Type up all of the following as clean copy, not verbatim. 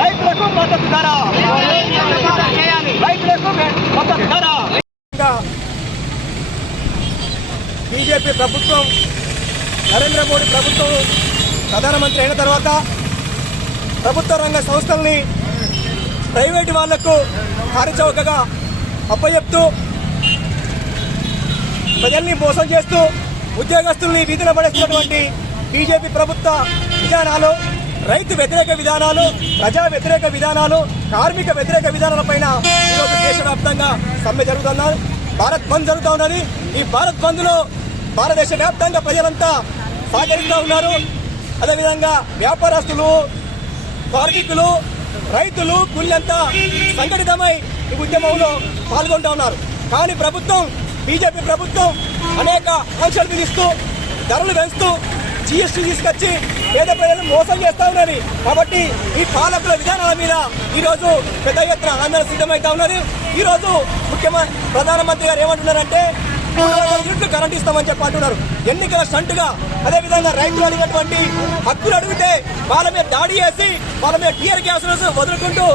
రైతులకు మద్దతు ధర, రైతులకు మద్దతు ధర. బీజేపీ ప్రభుత్వం, నరేంద్ర మోడీ ప్రభుత్వం ప్రధానమంత్రి అయిన తర్వాత ప్రభుత్వ రంగ సంస్థల్ని ప్రైవేటు వాళ్లకు కార్యచౌకగా అప్పచెప్తూ ప్రజల్ని మోసం చేస్తూ ఉద్యోగస్తుల్ని వీధిన పడేస్తున్నటువంటి బీజేపీ ప్రభుత్వ విధానాలు, రైతు వ్యతిరేక విధానాలు, ప్రజా వ్యతిరేక విధానాలు, కార్మిక వ్యతిరేక విధానాలపైన ఈరోజు దేశవ్యాప్తంగా సమ్మె జరుగుతున్నారు. భారత్ బంద్ జరుగుతూ ఉన్నది. ఈ భారత్ బంద్ లో భారతదేశ వ్యాప్తంగా ప్రజలంతా సహకరిస్తూ ఉన్నారు. అదేవిధంగా వ్యాపారస్తులు, కార్మికులు, రైతులు, కూలీలంతా సంఘటితమై ఈ ఉద్యమంలో పాల్గొంటూ ఉన్నారు. కానీ ప్రభుత్వం, బీజేపీ ప్రభుత్వం అనేక ఆంక్షలు విధిస్తూ, ధరలు పెంచుతూ, జీఎస్టీ తీసుకొచ్చి పేద ప్రజలను మోసం చేస్తా ఉన్నది. కాబట్టి ఈ పాలకుల విధానాల మీద ఈరోజు పెద్ద ఎత్తున ఆందోళన సిద్ధమవుతా ఉన్నది. ఈరోజు ప్రధానమంత్రి గారు ఏమంటున్నారంటే 300 యూనిట్లు కరెంట్ ఇస్తామని చెప్పి అంటున్నారు. ఎన్నికల స్టంట్గా, అదేవిధంగా రైతులు అడిగినటువంటి హక్కులు అడిగితే వాళ్ళ మీద దాడి చేసి, వాళ్ళ మీద టీఆర్ గ్యాస్ వదులుకుంటూ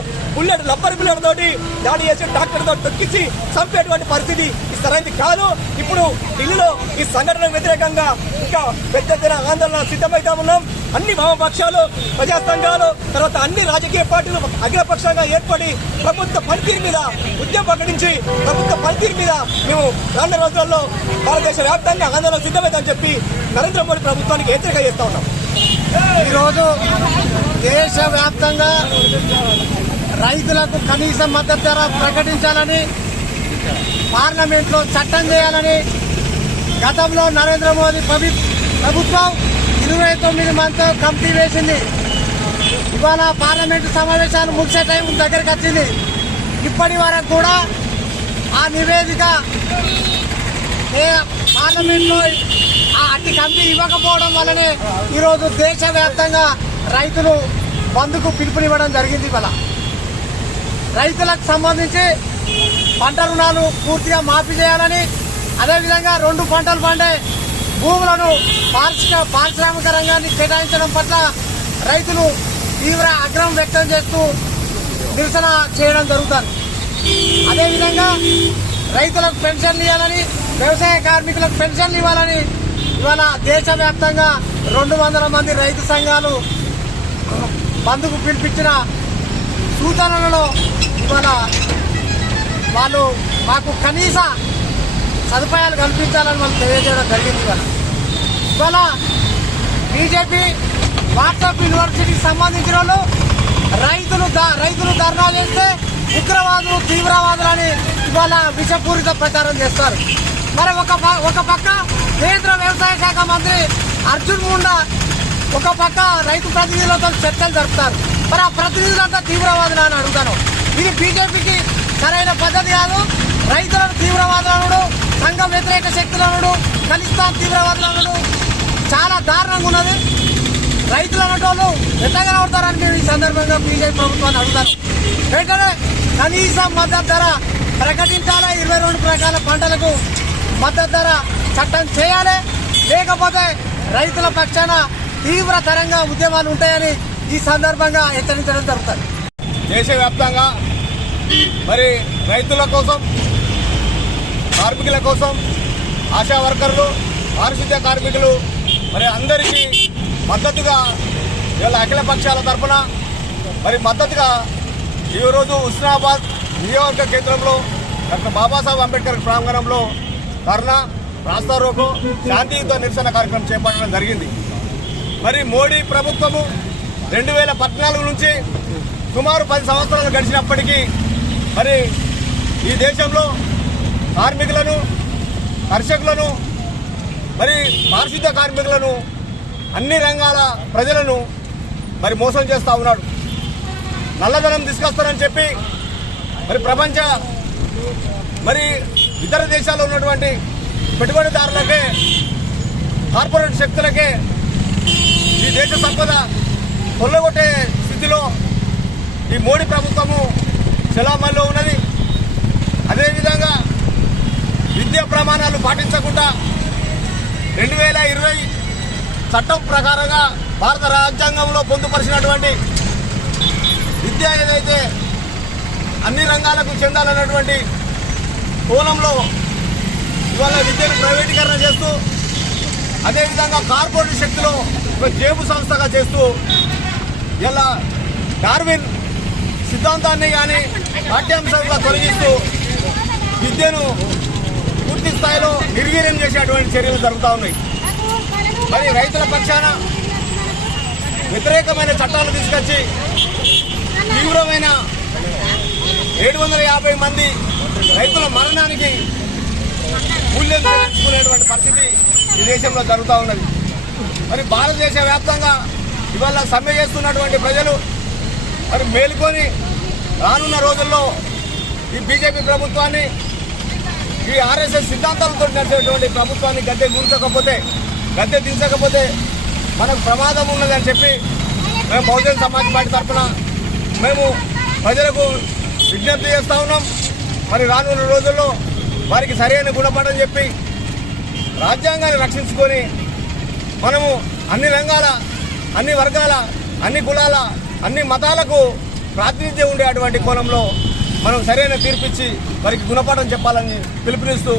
రబ్బర్ బుల్లెట్ తోటి దాడి చేసి ట్రాక్టర్ తో తొక్కించి చంపేటువంటి పరిస్థితి సరైనది కాదు. ఇప్పుడు ఢిల్లీలో ఈ సంఘటనకు వ్యతిరేకంగా ఇంకా పెద్ద ఎత్తున ఆందోళన సిద్ధమైతా ఉన్నాం. అన్ని వామపక్షాలు, ప్రజా సంఘాలు, తర్వాత అన్ని రాజకీయ పార్టీలు అఖిలపక్షంగా ఏర్పడి ప్రభుత్వ పనితీరు మీద ఉద్యమం ప్రకటించి ప్రభుత్వ పనితీరు మీద మేము రానున్న రోజుల్లో భారతదేశ వ్యాప్తంగా ఆందోళన సిద్ధమైందని చెప్పి నరేంద్ర మోడీ ప్రభుత్వానికి హెచ్చరిక చేస్తా ఉన్నాం. ఈరోజు దేశవ్యాప్తంగా రైతులకు కనీస మద్దతు ధర ప్రకటించాలని, పార్లమెంట్లో చట్టం చేయాలని గతంలో నరేంద్ర మోదీ ప్రభుత్వం 29 మంది కమిటీ వేసింది. ఇవాళ పార్లమెంటు సమావేశాలు ముగిసే టైం దగ్గరికి వచ్చింది. ఇప్పటి వరకు కూడా ఆ నివేదిక పార్లమెంట్లో అట్టి కమిటీ ఇవ్వకపోవడం వల్లనే ఈరోజు దేశవ్యాప్తంగా రైతులు బంద్కు పిలుపునివ్వడం జరిగింది. ఇవాళ రైతులకు సంబంధించి పంట రుణాలు పూర్తిగా మాఫీ చేయాలని, అదేవిధంగా 2 పంటలు పండే భూములను పారిశ్రామిక రంగాన్ని కేటాయించడం పట్ల రైతులు తీవ్ర ఆగ్రహం వ్యక్తం చేస్తూ నిరసన చేయడం జరుగుతుంది. అదేవిధంగా రైతులకు పెన్షన్లు ఇవ్వాలని, వ్యవసాయ కార్మికులకు పెన్షన్లు ఇవ్వాలని ఇవాళ దేశవ్యాప్తంగా 200 మంది రైతు సంఘాలు బంద్కు పిలిపించిన సూచనలలో ఇవాళ వాళ్ళు మాకు కనీస సదుపాయాలు కల్పించాలని వాళ్ళు తెలియజేయడం జరిగింది. ఇవాళ బీజేపీ వాట్సాప్ యూనివర్సిటీకి సంబంధించిన వాళ్ళు రైతులు ధర్నా చేస్తే ఉగ్రవాదులు, తీవ్రవాదులని ఇవాళ విషపూరిత ప్రచారం చేస్తారు. మరి ఒక పక్క కేంద్ర వ్యవసాయ శాఖ మంత్రి అర్జున్ ముండా ఒక పక్క రైతు ప్రతినిధులతో చర్చలు జరుపుతారు. మరి ఆ ప్రతినిధులంతా తీవ్రవాదులు అని అడుగుతాను. ఇది బీజేపీకి సరైన పద్ధతి కాదు. రైతులను తీవ్రవాదులను, సంఘ వ్యతిరేక శక్తులను, ఖలిస్తాన్ తీవ్రవాదులను చాలా దారుణంగా ఉన్నది. రైతులు అనేటోళ్ళు ఎట్లా కనబడతారని మేము ఈ సందర్భంగా బీజేపీ ప్రభుత్వాన్ని అడుగుతాను. వెంటనే కనీస మద్దతు ధర ప్రకటించాలి. 22 రకాల పంటలకు మద్దతు ధర చట్టం చేయాలి. లేకపోతే రైతుల పక్షాన తీవ్రతరంగా ఉద్యమాలు ఉంటాయని ఈ సందర్భంగా హెచ్చరించడం జరుగుతుంది. దేశవ్యాప్తంగా మరి రైతుల కోసం, కార్మికుల కోసం, ఆశా వర్కర్లు, పారిశుద్ధ్య కార్మికులు మరి అందరికీ మద్దతుగా ఇవాళ అఖిల పక్షాల తరఫున మరి మద్దతుగా ఈరోజు హుస్నాబాద్ నియోజక కేంద్రంలో డాక్టర్ బాబాసాహెబ్ అంబేద్కర్ ప్రాంగణంలో ధర్నా, రాస్తారోకో, శాంతియుత నిరసన కార్యక్రమం చేపట్టడం జరిగింది. మరి మోడీ ప్రభుత్వము 2014 నుంచి సుమారు 10 సంవత్సరాలు గడిచినప్పటికీ మరి ఈ దేశంలో కార్మికులను, కర్షకులను, మరి పారిశుద్ధ్య కార్మికులను, అన్ని రంగాల ప్రజలను మరి మోసం చేస్తూ ఉన్నాడు. నల్లధనం తీసుకొస్తారని చెప్పి మరి ప్రపంచ మరి ఇతర దేశాల్లో ఉన్నటువంటి పెట్టుబడిదారులకే, కార్పొరేట్ శక్తులకే ఈ దేశ సంపద కొల్లగొట్టే స్థితిలో ఈ మోడీ ప్రభుత్వము చలామణిలో ఉన్నది. అదేవిధంగా విద్యా ప్రమాణాలు పాటించకుండా 2020 చట్టం ప్రకారంగా భారత రాజ్యాంగంలో పొందుపరిచినటువంటి విద్య ఏదైతే అన్ని రంగాలకు చెందాలన్నటువంటి కోణంలో ఇవాళ విద్యను ప్రైవేటీకరణ చేస్తూ అదేవిధంగా కార్పొరేట్ శక్తిలో ఒక జేబు సంస్థగా చేస్తూ ఇలా డార్విన్ సిద్ధాంతాన్ని కానీ పాఠ్యాంశాలుగా తొలగిస్తూ విద్యను పూర్తి స్థాయిలో నిర్వీర్యం చేసేటువంటి చర్యలు జరుగుతూ ఉన్నాయి. మరి రైతుల పక్షాన వ్యతిరేకమైన చట్టాలు తీసుకొచ్చి తీవ్రమైన 750 మంది రైతుల మరణానికి మూల్యం చెల్లించుకునేటువంటి పరిస్థితి ఈ దేశంలో జరుగుతూ ఉన్నది. మరి భారతదేశ వ్యాప్తంగా ఇవాళ సమ్మె చేస్తున్నటువంటి ప్రజలు మరి మేలుకొని రానున్న రోజుల్లో ఈ బీజేపీ ప్రభుత్వాన్ని, ఈ ఆర్ఎస్ఎస్ సిద్ధాంతాలతో నడిచేటువంటి ప్రభుత్వాన్ని గద్దె దించకపోతే మనకు ప్రమాదం ఉన్నదని చెప్పి మేము బహుజన సమాజ్ పార్టీ తరఫున మేము ప్రజలకు విజ్ఞప్తి చేస్తూ ఉన్నాం. మరి రానున్న రోజుల్లో వారికి సరైన గుణపాఠం చెప్పి రాజ్యాంగాన్ని రక్షించుకొని మనము అన్ని రంగాల, అన్ని వర్గాల, అన్ని కులాల, అన్ని మతాలకు ప్రాతినిధ్యం ఉండే అటువంటి కోణంలో మనం సరైన తీర్పిచ్చి వారికి గుణపాఠం చెప్పాలని పిలుపునిస్తూ